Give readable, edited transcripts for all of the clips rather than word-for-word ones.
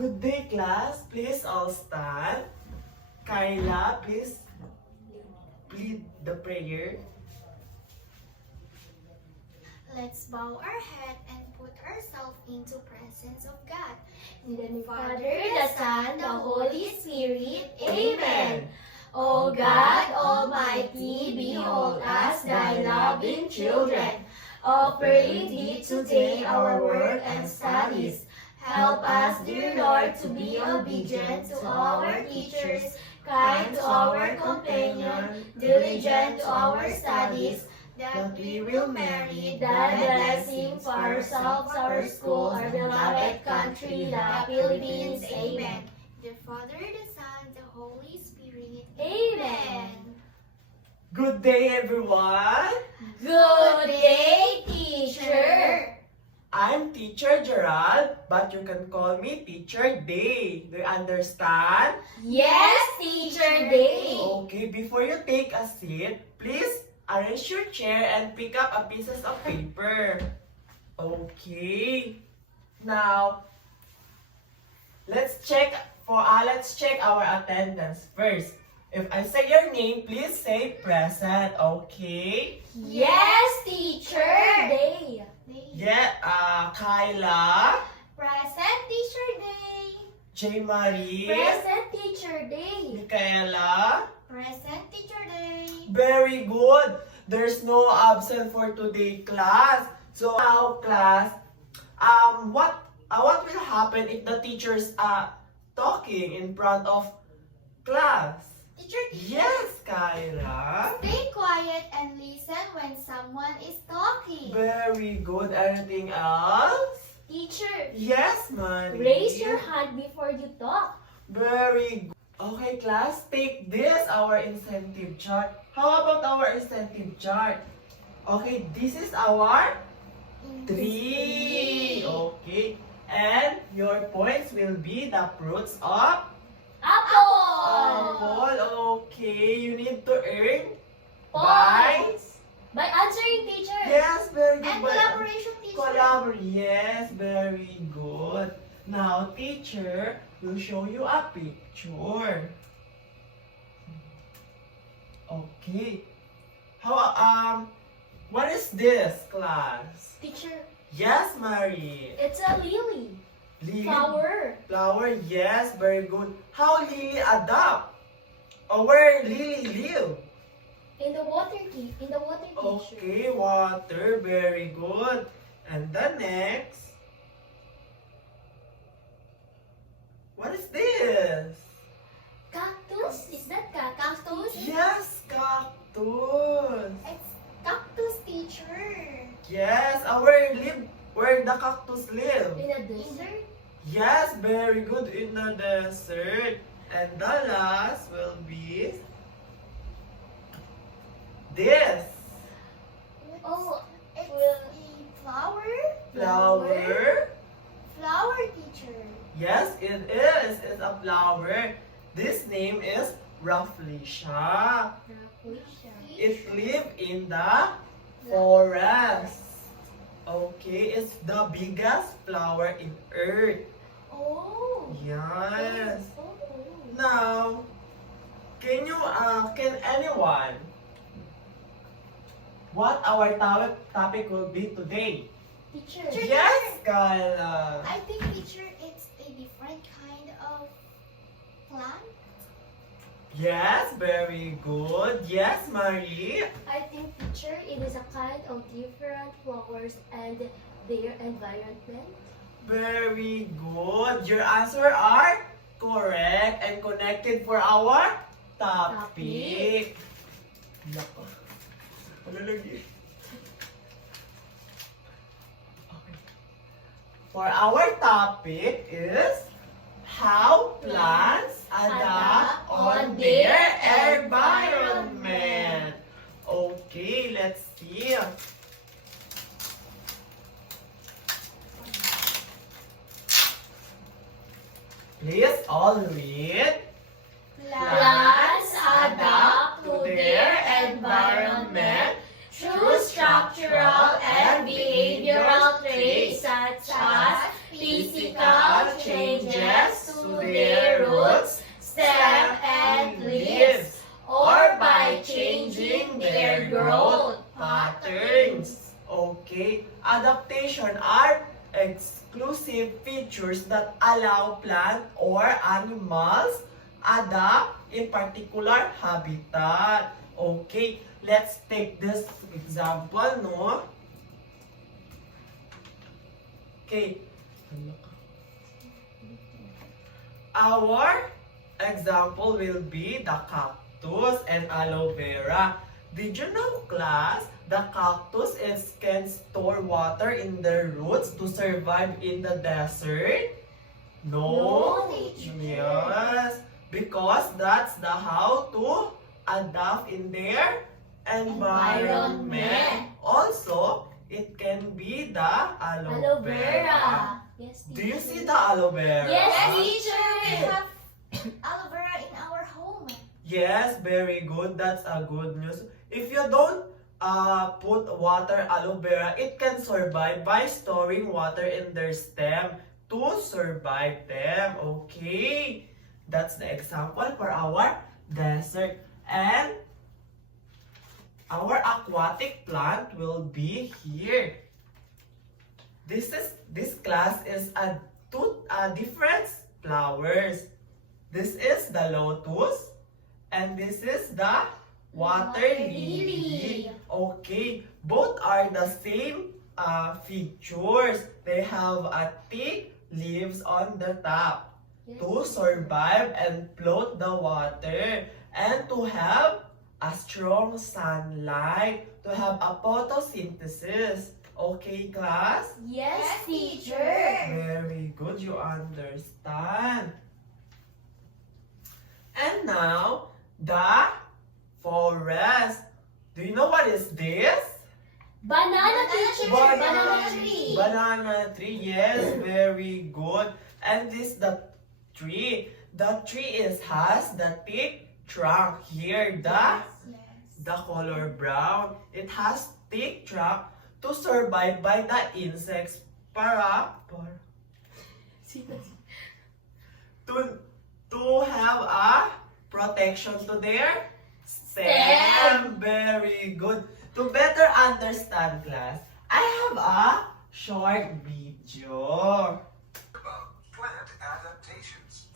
Good day, class. Please all stand. Kyla, please lead the prayer. Let's bow our head and put ourselves into presence of God. In the name of the Father, the Son, the Holy Spirit. Amen. O God Almighty, behold us, thy loving children, offering thee today our work and studies. Help us, dear Lord, to be obedient to our teachers, kind to our companion, diligent to our studies, that we will merit the blessing for ourselves, our school, our beloved country, the Philippines. Amen. The Father, the Son, the Holy Spirit. Amen. Good day, everyone. Good day, teacher. I'm Teacher Gerald, but you can call me Teacher Day. Do you understand? Yes, Teacher Day. Okay, before you take a seat, please arrange your chair and pick up a pieces of paper. Okay. Now, let's check our attendance first. If I say your name, please say present. Okay. Yes, Teacher Day. Yeah, Kyla, Present, Teacher Day. J. Marie, Present, Teacher Day. Michaela. Present, Teacher Day. Very good. There's no absent for today, class. So now, class, what will happen if the teachers are talking in front of class? Teacher, Yes, Kyla. stay quiet and listen when someone is talking. Very good. Anything else? Teacher, Yes, Marie. raise your hand before you talk. Very good. Okay, class, take this, our incentive chart. How about our incentive chart? Okay, this is our 3. Okay, and your points will be the fruits of Apple. Okay, you need to earn by... Points. By answering, teacher. Yes, very good. And collaboration, Teacher. Yes, very good. Now, teacher will show you a picture. Okay. What is this, class? Teacher, Yes, Marie. it's a lily. Lily. Flower. Flower, yes, very good. How Lily adapt? Or where Lily live? In the water, teacher. Okay, water, very good. And the next. What is this? Cactus. Is that cactus? Cactus. Yes, cactus. It's cactus, Teacher. Yes, where the cactus live? In a desert. Yes, very good, in the desert. And the last will be this. Oh, It's well, a flower. Flower. Flower, Teacher. Yes, it is. It's a flower. This name is Rafflesia. It live in the forest. Okay, it's the biggest flower in earth. Oh. Yes. Oh. Now, can anyone what our topic will be today? Teacher. Yes, Kyla. I think, Teacher, it's a different kind of plant. Yes, very good. Yes, Marie. I think, teacher, it is a kind of different flowers and their environment. Very good. Your answer are correct and connected for our topic. Nako. Ano lagi? Okay. For our topic is how plants adapt on their environment. Okay, let's see. Please all read. Plants adapt to their environment through structural and behavioral traits such as physical changes, their roots, stem, and leaves, or by changing their growth patterns. Okay, adaptation are exclusive features that allow plant or animals adapt in particular habitat. Okay, let's take this example, no? Okay. Our example will be the cactus and aloe vera. Did you know, class, the cactus can store water in their roots to survive in the desert? No. No, teacher. Yes, because that's the how to adapt in their environment. Environment. Also, it can be the Aloe vera. Yes, Do you see the aloe vera? Yes, We teacher. have aloe vera in our home. Yes, very good. That's a good news. If you don't put water aloe vera, it can survive by storing water in their stem to survive them. Okay, that's the example for our desert. And our aquatic plant will be here. This class is a two different flowers. This is the lotus, and this is the water lily. Okay, both are the same features. They have a thick leaves on the top to survive and float the water, and to have a strong sunlight, to have a photosynthesis. Okay, class? Yes, teacher. Very good, you understand. And now, the forest. Do you know what is this? Banana, teacher. Banana tree. Banana tree, yes, very good. And this the tree. The tree has the thick trunk here, Yes. the color brown. It has thick trunk to survive by the insects to have a protection to their stem. Very good. To better understand, class, I have a short video. About plant adaptations.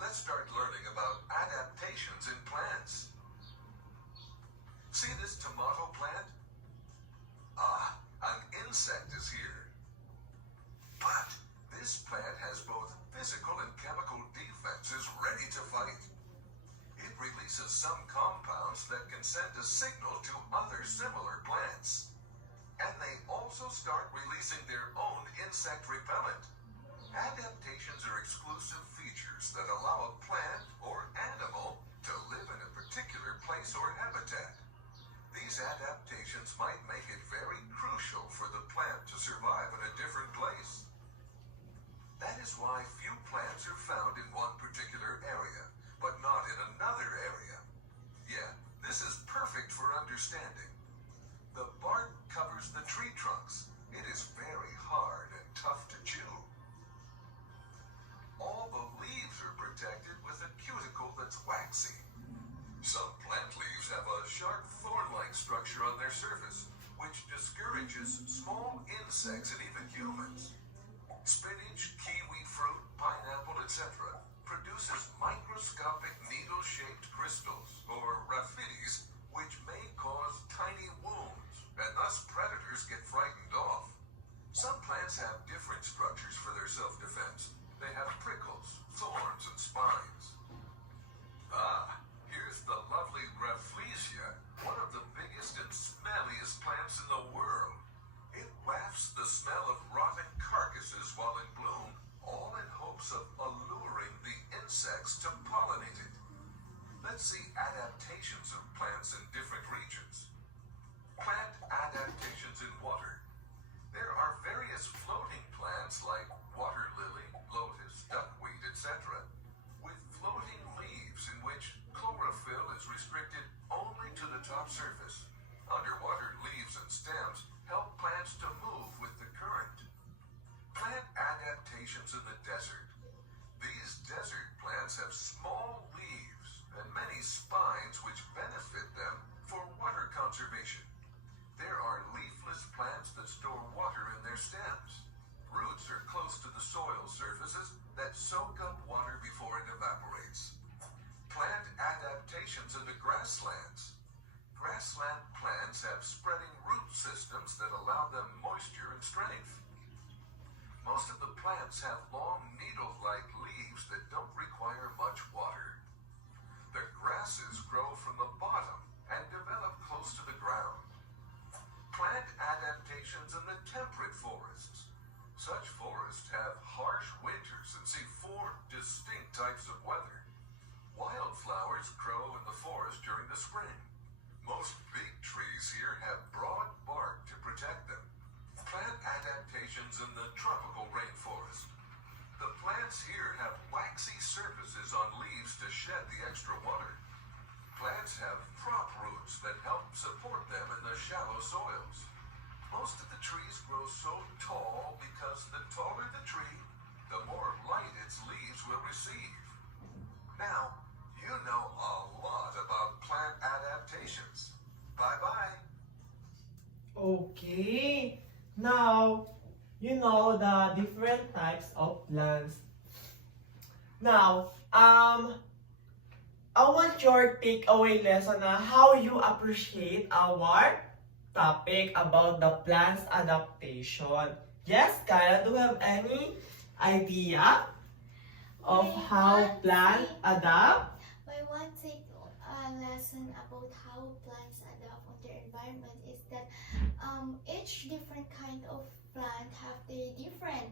Let's start learning about adaptations in plants. See this tomato plant? Ah, an insect is here. But this plant has both physical and chemical defenses ready to fight. It releases some compounds that can send a signal to other similar plants. And they also start releasing their own insect repellent. Adaptations are exclusive features that allow a plant or animal to live in a particular place or habitat. These adaptations might make it very crucial for the plant to survive in a different place. That is why few plants are found in one particular area, but not in another area. Yeah, this is perfect for understanding. The bark covers the tree trunks. It is very hard and tough to chew. All the leaves are protected with a cuticle that's waxy. Some plant leaves have a sharp thorn-like structure on their surface, which discourages small insects and even humans. Spinach, kiwi fruit, pineapple, etc. produces microscopic needle-shaped crystals, or raphides, which may cause tiny wounds, and thus predators get frightened off. Some plants have different structures for their self-defense. They have prickles, thorns, and spines. Ah, here's the lovely Rafflesia, one of the biggest and smelliest plants in the world. It wafts the smell of rotten carcasses while in bloom, all in hopes of alluring the insects to pollinate it. Let's adaptations of plants in different regions. Plant adaptations in water. There are various floating plants like water lily, lotus, duckweed, etc., with floating leaves in which chlorophyll is restricted only to the top surface. Underwater leaves and stems help plants to move with the current. Plant adaptations in the desert. These desert plants have small leaves and many spines which benefit them for water conservation. There are leafless plants that store water in their stems. Roots are close to the soil surfaces that soak up water before it evaporates. Plant adaptations in the grasslands. Grassland plants have spreading root systems that allow them moisture and strength. Most of the plants have long needle-like leaves that don't require much water. The grasses grow from the bottom and develop close to the ground. Plant adaptations in the temperate forests. Such forests have harsh winters and see 4 distinct types of weather. Wildflowers grow in the forest during the spring. Most big trees here have broad bark to protect them. Plant adaptations in the tropical rainforest. The plants here have waxy surfaces on leaves to shed the extra water. Plants have prop roots that help support them in the shallow soils. Most of the trees grow so tall because the taller the tree, the more light its leaves will receive. Now, you know a lot about plant adaptations. Bye-bye. Okay. Now, you know the different types of plants. Now, I want your takeaway lesson on how you appreciate our topic about the plant's adaptation. Yes, Kyle, do you have any idea of how plants adapt? My one take lesson about how plants adapt on their environment is that each different kind of plant have their different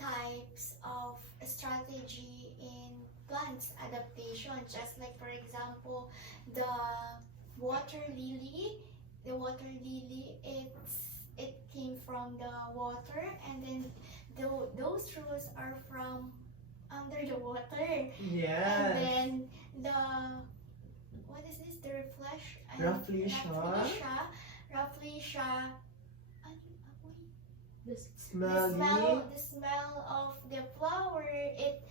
types of strategy in plants adaptation. Just like for example, the water lily. The water lily, it came from the water, and then those roots are from under the water. Yes. And then the what is this? The Rafflesia. This Smelly. The smell of the flower, it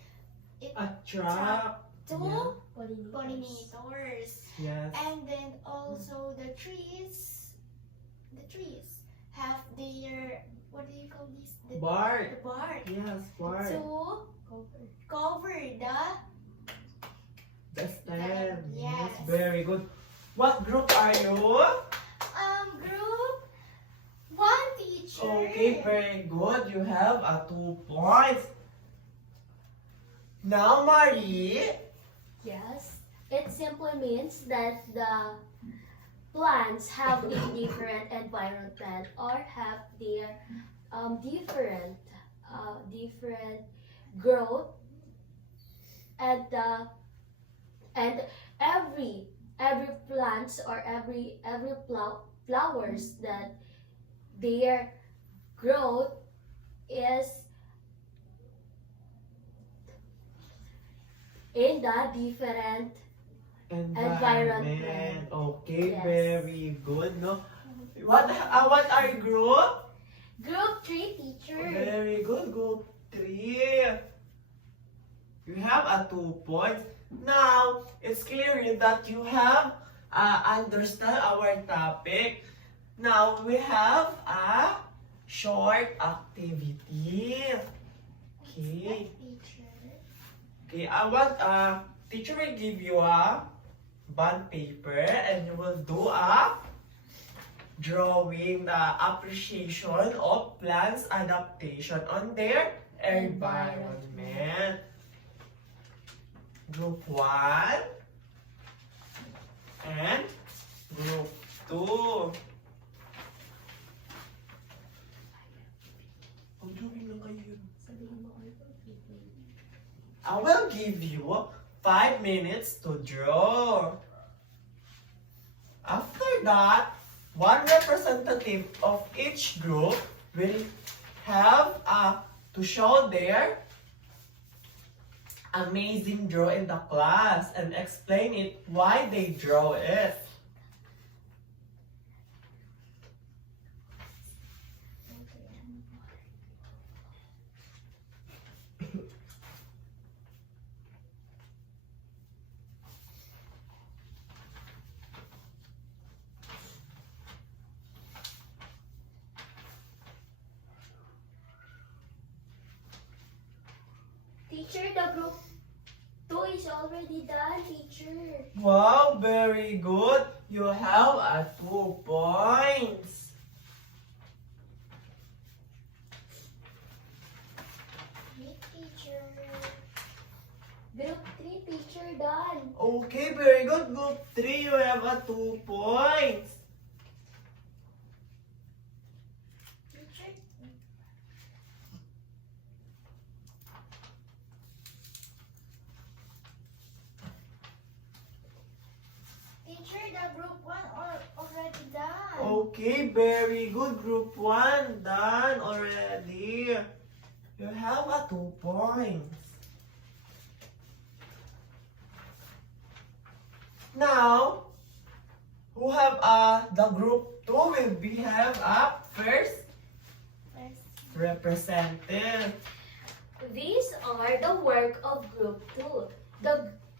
Attract. to pollinators. pollinators. Yes. And then also the trees have their, what do you call this? The Bark. bark Yes, bark. to Cover. cover The stem. Yes. Very good. What group are you? group 1, teacher. Okay, very good. You have 2 points. Now, Marie. Yes, it simply means that the plants have a different environment or have their different growth, and every plants or every flowers that their growth is in the different Environment. Okay, Yes. very good. No. What are you group? Group 3, teacher. Very good, group 3. You have 2 points. Now, it's clear that you have understand our topic. Now, we have a short activity. Okay. Teacher. Okay, I want teacher will give you a bond paper and you will do a drawing the appreciation of plants adaptation on their environment. Group 1 and group 2. Pag-drawing lang kayo. Sabihin mo ulit. I will give you 5 minutes to draw. that, one representative of each group will have to show their amazing draw in the class and explain it why they draw it. Teacher, the group 2 is already done, teacher. Wow, very good. You have 2 points. Great, teacher. Group 3, teacher, done. Okay, very good. Group 3, you have 2 points. Teacher. Teacher, the group 1 already done. Okay, very good. Group 1 done already. You have 2 points. Now, who have the group 2 will be have first First. representative. These are the work of group 2.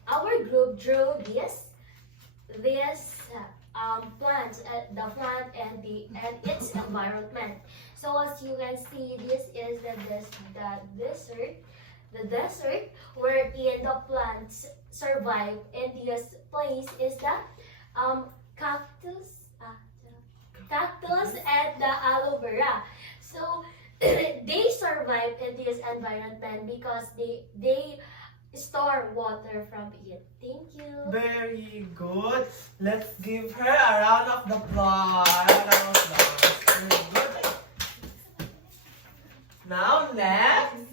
Our group drew this plants, the plant and its environment. So as you can see, this is the desert wherein the plants survive, and this place is the cactus and the aloe vera. So they survive in this environment because they store water from it. Thank you. Very good. Let's give her a round of applause. Very good. Now next.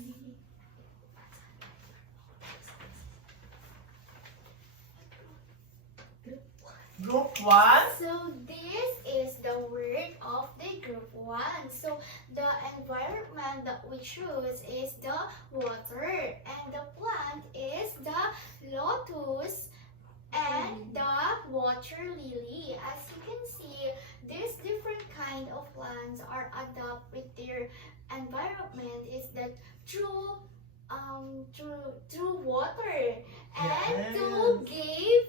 Group 1. So this is the word of the group 1. So the environment that we choose is the water, and the plant is the lotus and the water lily. As you can see, these different kind of plants are adapt with their environment is that through water and to gain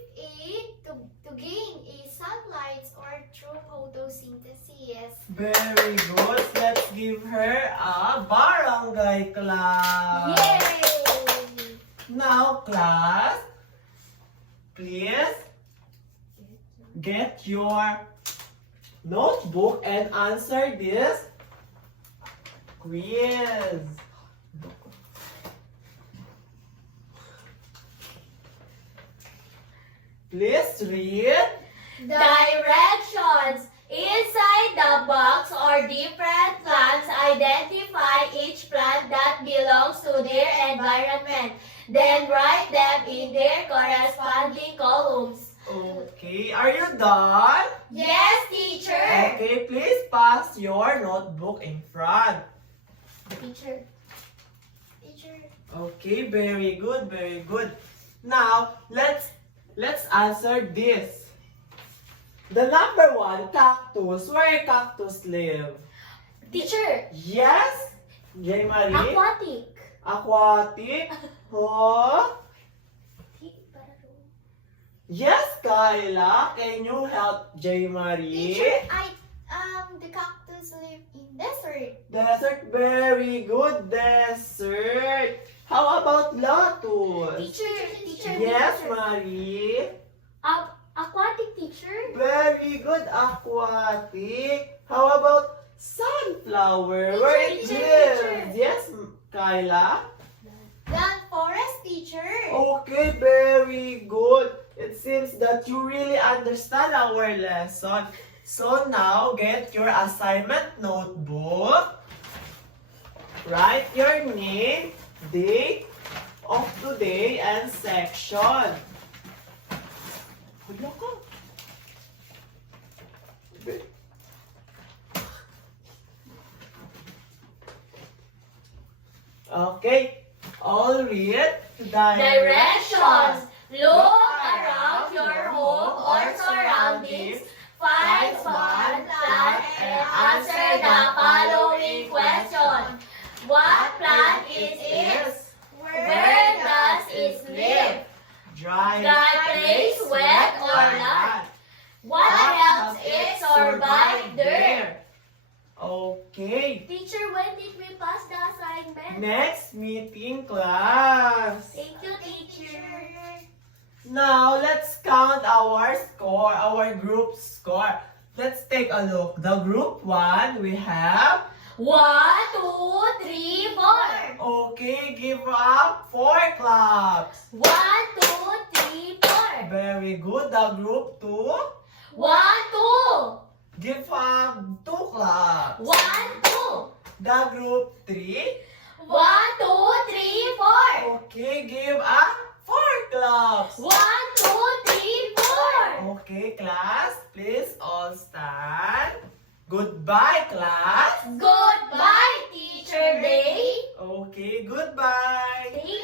a sunlight or through photosynthesis. Very good. Let's give her a barangay clap. Yay! Now class, please get your notebook and answer this quiz. Please read. Directions. Inside the box are different plants. Identify each plant that belongs to their environment. Then write them in their corresponding columns. Okay, are you done? Yes, teacher. Okay, please pass your notebook in front. Teacher. Teacher, Okay, very good, very good. Now, let's answer this. The number 1, cactus. Where cactus live? Teacher. Yes? J. Marie? Aquatic. Aquatic? Oh? Yes, Kyla. Can you help J. Marie? teacher, the cactus live in desert. Desert, very good. Desert. How about lotus? Teacher. Yes, Marie. Aquatic, teacher. Very good, aquatic. How about sunflower? Where it Teacher, lives? Yes, Kyla. Then forest, teacher. Okay, very good. It seems that you really understand our lesson. So now, get your assignment notebook. Write your name, date of today, and section. Hala ka. Okay, all read Directions. Look around your home or surroundings. Find one plant and answer the following question. What plant is it? Where does it live? Dry, Dry place, wet or not? What helps it survive there? Okay, Teacher, when did we pass the assignment? next meeting class. Thank you, teacher. Now, let's count our score, our group score. Let's take a look. The group 1, we have... 1, 2, 3, 4. Okay, give up 4 claps. 1, 2, 3, 4. Very good. The group 2, 1, 2. give up 2 claps. 1, 2. The group 3, 1, 2, 3, 4. okay, give up 4 claps. 1, 2, 3, 4. Okay, class, please all stand. Goodbye, class. Goodbye, Teacher Day. Okay, goodbye. Thank